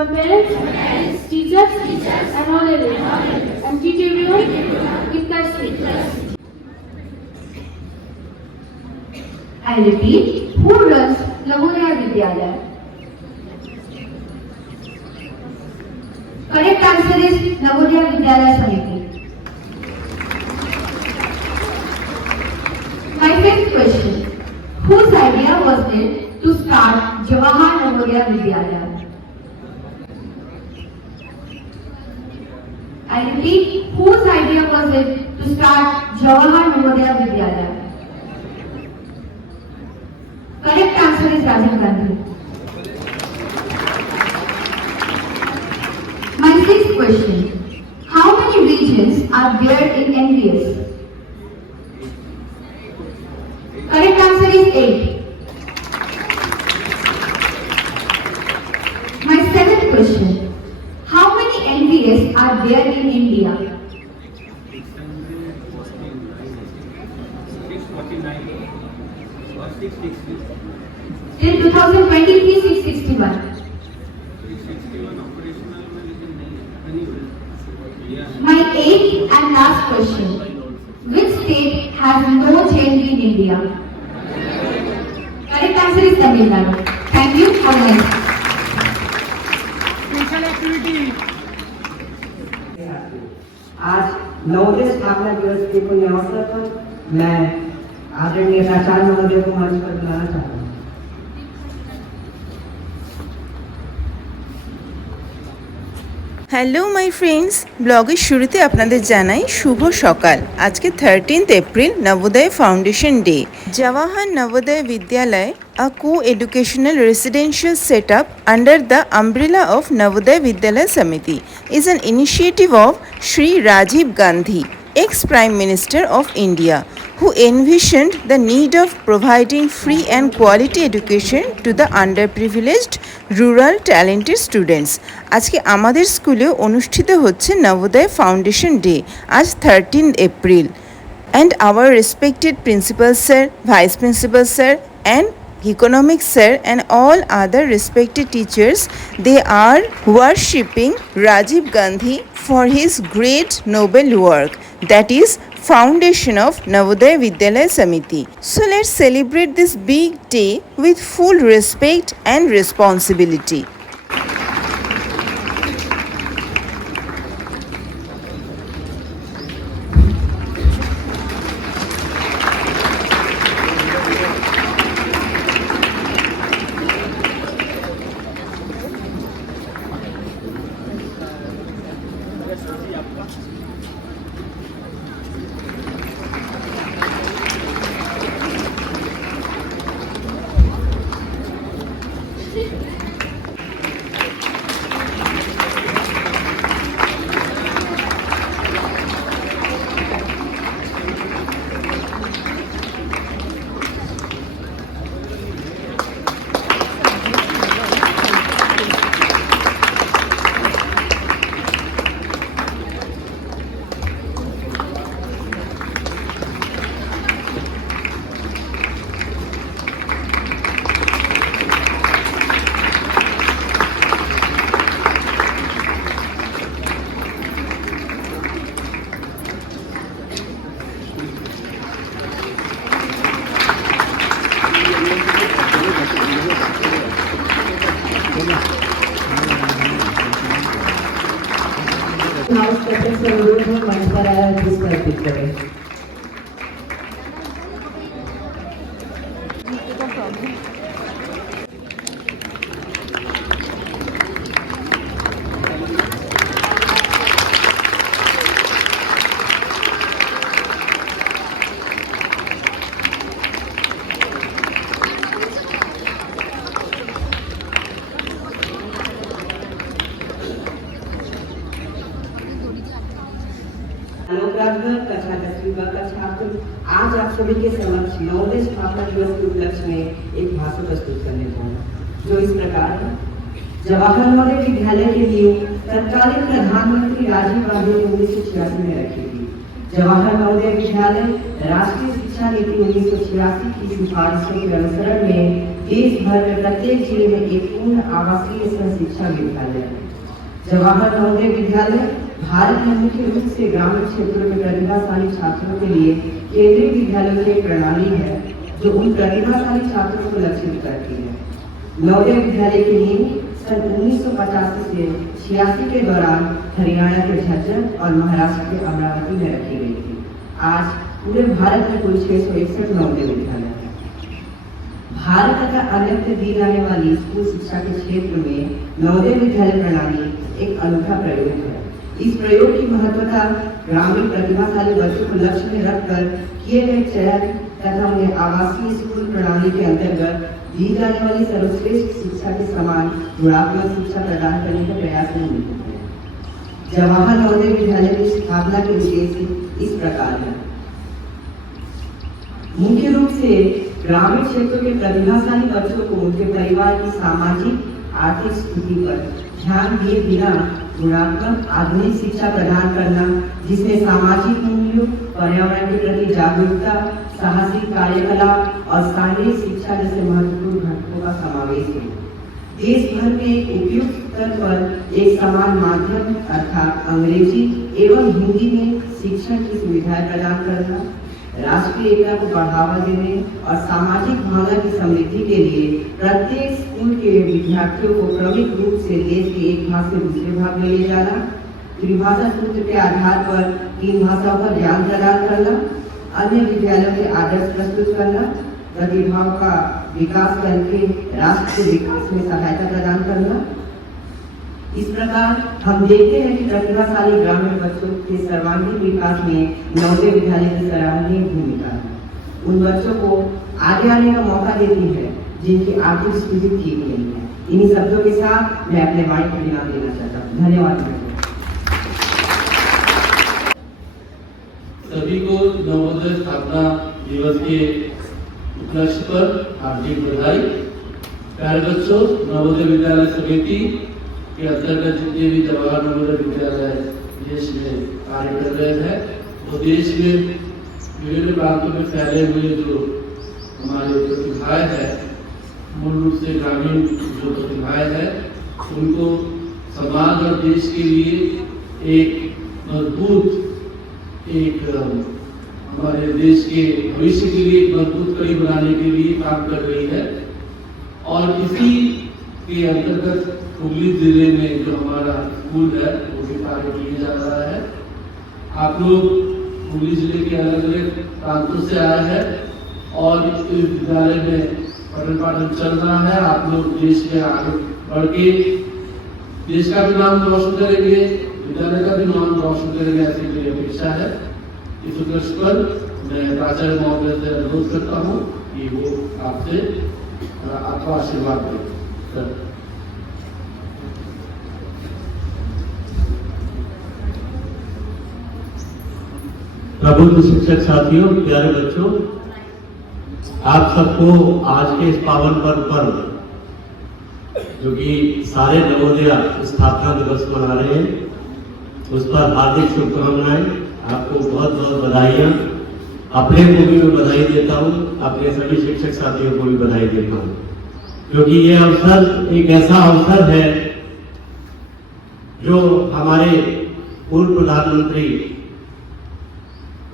my parents, teachers, and all adults. And teach everyone with kindness. I repeat, who runs Navodaya Vidyalaya? Correct answer is Navodaya Vidyalaya Samiti. My fifth question. Whose idea was it to start Jawahar Navodaya Vidyalaya? I repeat, whose idea was it to start Jawahar Navodaya Vidyalaya? Correct answer is Rajiv Gandhi. My sixth question. How many regions are there in NVS? Correct answer is 8. My seventh question. How many NVS are there in India? 660. Till 2023, 661. 661 operational में My eighth and last question. Which state has no jail in India? Correct answer is Tamil Nadu. Thank you. Have a nice day. Special activity. आज नवोदय स्थापना दिवस के पुण्य अवसर पर मैं आदरणीय आचार्य महोदय को मंच पर बुलाना चाहता हूँ। হ্যালো মাই ফ্রেন্ডস, ব্লগের শুরুতে আপনাদের জানাই শুভ সকাল। আজকে 13th April Navodaya foundation day. Jawahar Navodaya Vidyalaya, a co-educational residential setup under the umbrella of Navodaya Vidyalaya Samiti, is an initiative of Shri Rajiv Gandhi, ex-Prime Minister of India, who envisioned the need of providing free and quality education to the underprivileged rural talented students. আজকে আমাদের স্কুলেও অনুষ্ঠিত হচ্ছে Navodaya foundation day, আজ 13th April, and our respected principal sir, vice principal sir and economics sir and all other respected teachers, they are worshipping Rajiv Gandhi for his great noble work, that is foundation of Navodaya Vidyalaya Samiti. So let's celebrate this big day with full respect and responsibility. House captain से अनुरोध है मंच पर आया जिस पर अर्पित करें। कक्षा 10वीं का छात्र आज आप सभी के समक्ष नवोदय स्थापना दिवस के उपलक्ष्य में एक भाषण प्रस्तुत करने पहुंचा, जो इस प्रकार है। जवाहर नवोदय विद्यालय की नींव तत्कालीन प्रधानमंत्री राजीव गांधी ने 1986 में रखी थी। जवाहर नवोदय विद्यालय राष्ट्रीय शिक्षा शिक्षा नीति 1986 की सिफारिशों के अनुसरण में देश भर में प्रत्येक जिले में एक पूर्ण आवासीय सह शिक्षा विद्यालय है। जवाहर नवोदय विद्यालय भारत में मुख्य रूप से ग्रामीण क्षेत्रों के प्रतिभाशाली छात्रों के लिए केंद्रीय विद्यालयों की एक प्रणाली है जो उन प्रतिभाशाली छात्रों को लक्षित करती है। नवोदय विद्यालय की नींव सन 1985 से 86 के दौरान हरियाणा के झज्जर और महाराष्ट्र के अमरावती में रखी गई थी। आज पूरे भारत में कुल 661 नवोदय विद्यालय हैं। भारत तथा अन्यत्र दी जाने वाली स्कूल शिक्षा के क्षेत्र में नवोदय विद्यालय प्रणाली एक अनूठा प्रयोग है। इस प्रयोग की महत्वता ग्रामीण प्रतिभाशाली बच्चों को लक्ष्य में रखकर किए गए चयन तथा उन्हें आवासीय स्कूल प्रणाली के अंतर्गत दी जाने वाली सर्वश्रेष्ठ शिक्षा के समान गुणात्मक शिक्षा प्रदान करने के प्रयास में निहित है। जवाहर नवोदय विद्यालय की स्थापना के उद्देश्य इस प्रकार है। मुख्य रूप से ग्रामीण क्षेत्रों के प्रतिभाशाली बच्चों को उनके परिवार की सामाजिक आर्थिक स्थिति पर ध्यान दिए बिना गुणात्मक आधुनिक शिक्षा प्रदान करना, जिसमें सामाजिक मूल्यों, पर्यावरण के प्रति जागरूकता, साहसिक कार्यकलाप और शारीरिक शिक्षा जैसे महत्वपूर्ण घटकों का समावेश है। देश भर में एक उपयुक्त स्तर पर एक समान माध्यम अर्थात अंग्रेजी एवं हिंदी में शिक्षण की सुविधाएं प्रदान करना, राष्ट्रीय एकता को बढ़ावा देने और सामाजिक भावना की समृद्धि के लिए प्रत्येक स्कूल के विद्यार्थियों को क्रमिक रूप से देश के एक भाग से दूसरे भाग में ले जाना, त्रिभाषा सूत्र के आधार पर 3 भाषाओं का ज्ञान प्रदान करना, अन्य विद्यालयों के आदर्श प्रस्तुत करना, प्रतिभाओं का विकास करके राष्ट्र के विकास में सहायता प्रदान करना। इस प्रकार हम देखते हैं कि प्रतिभाशाली ग्रामीण बच्चों के सर्वांगीण विकास में नवोदय विद्यालय की सराहनीय भूमिका है। उन बच्चों को आगे आने का मौका देती है जिनकी आर्थिक स्थिति ठीक नहीं है। इन्हीं शब्दों के साथ मैं अपने वाणी को विराम देना चाहता हूँ। धन्यवाद। सभी को नवोदय स्थापना दिवस के उपलक्ष्य पर हार्दिक बधाई। प्यारे बच्चों, नवोदय विद्यालय समिति के अंतर्गत जितने भी जवाहर नवोदय विद्यालय देश में कार्य कर रहे हैं, वो देश में विभिन्न प्रांतों में फैले हुए जो हमारे प्रतिभाएं हैं, मूल रूप से ग्रामीण जो प्रतिभाएं हैं, उनको समाज और देश के लिए एक मजबूत हमारे देश के भविष्य के लिए एक मजबूत कड़ी बनाने के लिए काम कर रही है। और इसी के अंतर्गत हुगली जिले में जो हमारा स्कूल है वो भी कार्य किया जा रहा है। आप लोग हुगली जिले के अलग अलग प्रांतों से आए हैं और इस विद्यालय में पठन पाठन चल रहा है। आप लोग देश में आगे बढ़ के देश का भी नाम रोशन करेंगे, विद्यालय का भी नाम रोशन करेंगे, ऐसी मेरी अपेक्षा है। इस उपलक्ष्य पर मैं प्राचार्य महोदय से अनुरोध करता हूँ कि वो आपका आशीर्वाद दें। प्रबुद्ध शिक्षक साथियों, प्यारे बच्चों, आप सबको आज के इस पावन पर्व पर, जो कि सारे नवोदय स्थापना दिवस मना रहे हैं, उस पर हार्दिक शुभकामनाएं। आपको बहुत बहुत बधाइयाँ। अपने को भी मैं बधाई देता हूँ, अपने सभी शिक्षक साथियों को भी बधाई देता हूँ, क्योंकि ये अवसर एक ऐसा अवसर है जो हमारे पूर्व प्रधानमंत्री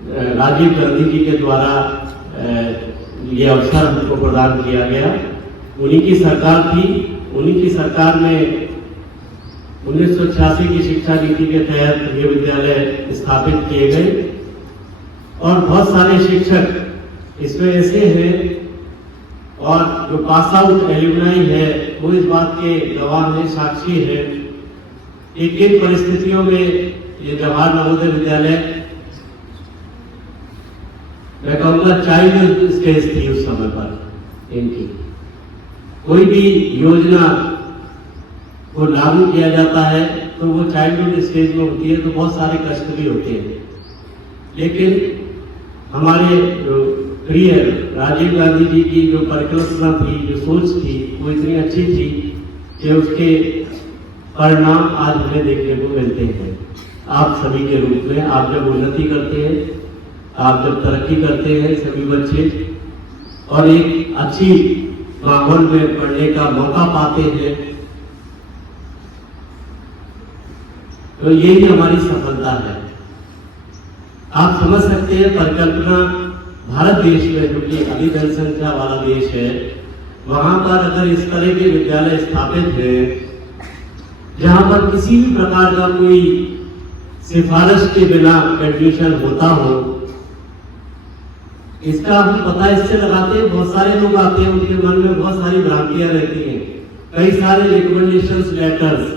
राजीव गांधी जी के द्वारा ये अवसर हमको प्रदान किया गया। उन्हीं की सरकार थी, उन्हीं की सरकार में 1986 की शिक्षा नीति के तहत ये विद्यालय स्थापित किए गए और बहुत सारे शिक्षक इसमें ऐसे हैं और जो पास आउट एल्यूमनाई है वो इस बात के गवाह हैं, साक्षी है कि किन परिस्थितियों में ये जवाहर नवोदय विद्यालय, मैं कहूँगा चाइल्ड स्टेज थी उस समय पर। इनकी कोई भी योजना को लागू किया जाता है तो वो चाइल्डहुड स्टेज में होती है, तो बहुत सारे कष्ट भी होते हैं। लेकिन हमारे प्रिय राजीव गांधी जी की जो परिकल्पना थी, जो सोच थी, वो इतनी अच्छी थी कि उसके परिणाम आज हमें देखने को मिलते हैं। आप सभी के रूप में आप जब उन्नति करते हैं, आप जब तरक्की करते हैं सभी बच्चे और एक अच्छी माहौल में पढ़ने का मौका पाते हैं, तो यही हमारी सफलता है। आप समझ सकते हैं परिकल्पना भारत देश में, जो कि अधिक जनसंख्या वाला देश है, वहां पर अगर इस तरह के विद्यालय स्थापित है जहां पर किसी भी प्रकार का कोई सिफारिश के बिना एडमिशन होता हो, इसका हम पता इससे लगाते हैं, बहुत सारे लोग आते हैं, उनके मन में बहुत सारी भ्रांतियां रहती हैं, कई सारे रिकमेंडेशंस लेटर्स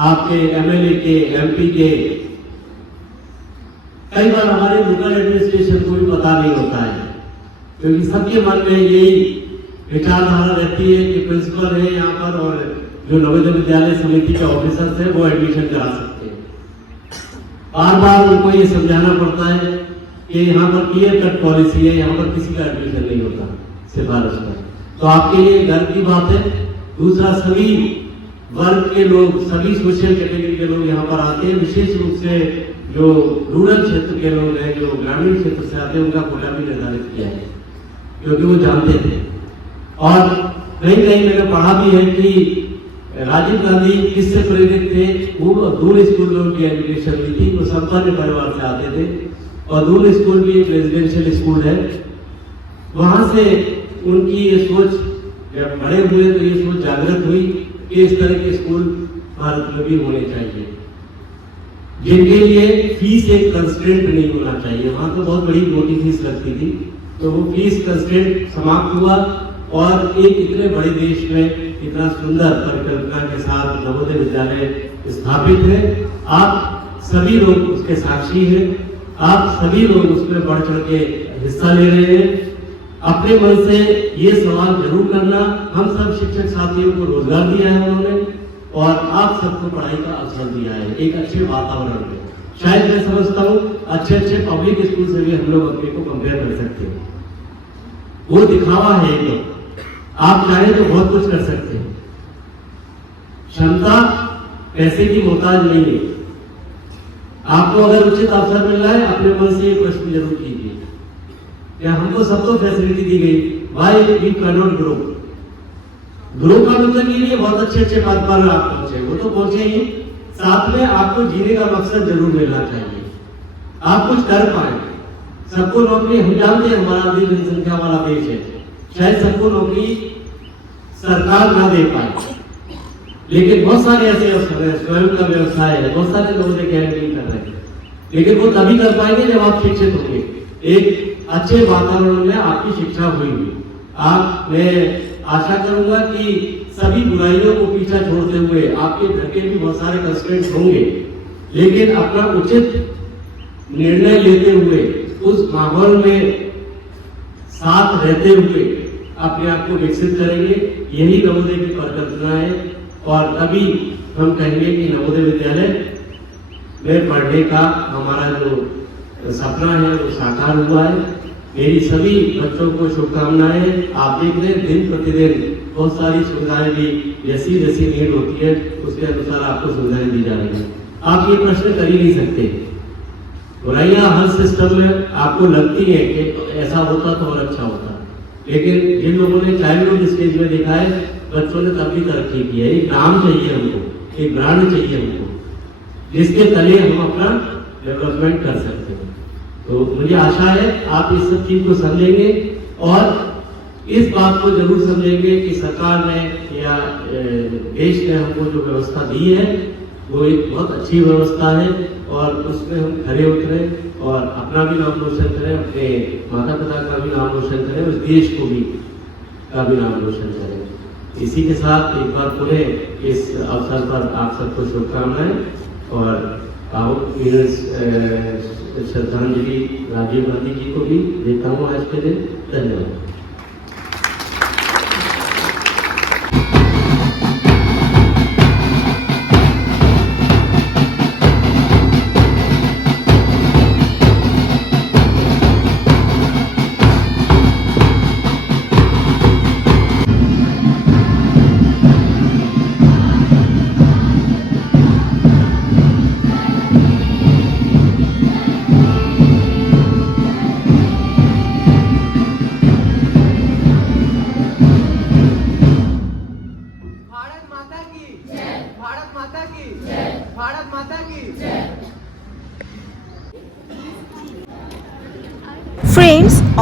आपके एमएलए के, एमपी के, कई बार हमारे लोकल एडमिनिस्ट्रेशन को भी पता नहीं होता है, क्योंकि सबके मन में यही विचारधारा रहती है कि प्रिंसिपल है यहाँ पर और जो नवोदय विद्यालय समिति के ऑफिसर्स है वो एडमिशन करा सकते हैं। बार बार उनको ये समझाना पड़ता है कि यहाँ पर क्लियर कट पॉलिसी है, यहाँ पर किसी का एडमिशन नहीं होता सिफारिश पर। तो आपके लिए गर्व की बात है। दूसरा, सभी वर्ग के लोग, सभी सोशल कैटेगरी के लोग यहाँ पर आते हैं, विशेष रूप से जो रूरल क्षेत्र के लोग हैं, जो ग्रामीण क्षेत्र से आते हैं, उनका कोटा भी निर्धारित किया है, क्योंकि वो जानते थे। और कहीं कहीं मैंने पढ़ा भी है कि राजीव गांधी किससे प्रेरित थे, वो दूर स्कूल में उनकी एजुकेशन ली थी, वो संपन्न परिवार से आते थे और दूर स्कूल भी एक रेजिडेंशियल स्कूल है, वहां से उनकी ये सोच, जब बड़े हुए तो ये सोच जागृत हुई कि इस तरह के स्कूल भारत में भी होने चाहिए, जिनके लिए फीस एक कंस्ट्रेंट नहीं होना चाहिए। वहां तो बहुत बड़ी मोटी फीस लगती थी, तो वो फीस कंस्ट्रेंट समाप्त हुआ और एक इतने बड़े देश में इतना सुंदर परिकल्पना के साथ नवोदय विद्यालय स्थापित है। आप सभी लोग उसके साक्षी हैं, आप सभी लोग उसमें बढ़ चढ़ के हिस्सा ले रहे हैं। अपने मन से ये सवाल जरूर करना, हम सब शिक्षक साथियों को रोजगार दिया है उन्होंने और आप सबको पढ़ाई का अवसर दिया है एक अच्छे वातावरण में। शायद मैं समझता हूँ अच्छे अच्छे पब्लिक स्कूल से भी हम लोग अपने को कंपेयर कर सकते हैं। वो दिखावा है एक, आप चाहे तो बहुत कुछ कर सकते हैं। क्षमता पैसे की मोहताज नहीं है। आपको अगर उचित अवसर मिल रहा है, अपने मन से ये प्रश्न जरूर कीजिए, क्या हमको सब तो फैसिलिटी दी गई, why we can not grow? Grow का मतलब ये नहीं बहुत अच्छे अच्छे पद पर आप पहुंचे, वो तो पहुंचे ही, साथ में आपको जीने का मकसद जरूर मिलना चाहिए, आप कुछ कर पाए। सबको नौकरी, हम जानते हैं हमारा अधिक जनसंख्या वाला देश है, शायद सबको नौकरी सरकार ना दे पाए, लेकिन बहुत सारे ऐसे अवसर है, स्वयं का व्यवसाय है, बहुत सारे लोग नहीं कर रहे हैं, लेकिन वो तभी कर पाएंगे जब आप शिक्षित होंगे, एक अच्छे वातावरण में आपकी शिक्षा हुई। आप, मैं आशा करूंगा कि सभी बुराइयों को पीछा छोड़ते हुए, आपके घर के भी बहुत सारे कंस्ट्रेंट्स होंगे, लेकिन अपना उचित निर्णय लेते हुए, उस माहौल में साथ रहते हुए अपने आप को विकसित करेंगे। यही नवोदय की परिकल्पना है और तभी हम कहेंगे कि नवोदय विद्यालय में पढ़ने का हमारा जो सपना है वो साकार हुआ है। मेरी सभी बच्चों को शुभकामनाएं। आप देख रहे हैं दिन प्रतिदिन बहुत सारी सुविधाएं भी जैसी जैसी नीड होती है उसके अनुसार आपको सुविधाएं दी जा रही है। आप ये प्रश्न कर ही नहीं सकते। बुराइयां हर सिस्टम में आपको लगती है कि ऐसा होता तो और अच्छा होता, लेकिन जिन लोगों ने चाइल्डहुड स्टेज में देखा है, बच्चों ने तब भी तरक्की की है। एक नाम चाहिए हमको, एक ब्रांड चाहिए हमको, जिसके तले हम अपना डेवलपमेंट कर सकते हैं। तो मुझे आशा है आप इस सब चीज को समझेंगे और इस बात को जरूर समझेंगे कि सरकार ने या देश ने हमको जो व्यवस्था दी है वो एक बहुत अच्छी व्यवस्था है और उसमें हम खरे उतरे और अपना भी नाम रोशन करें, अपने माता पिता का भी नाम रोशन करें, उस देश को भी का भी नाम रोशन करें। इसी के साथ एक बार पुनः इस अवसर पर आप सबको शुभकामनाएं और श्रद्धांजलि राजीव गांधी जी को भी देता हूँ आज के दिन। धन्यवाद।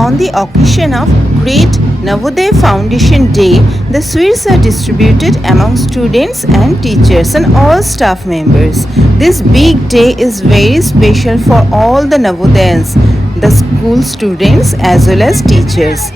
On the occasion of Great Navodaya Foundation Day, the sweets are distributed among students and teachers and all staff members. This big day is very special for all the Navodayans, the school students as well as teachers.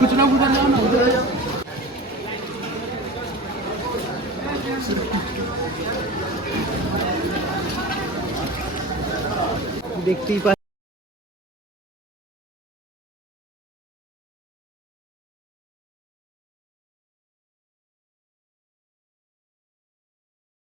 कुछ लोग उधर जाओ ना, उधर जाओ। देखते ही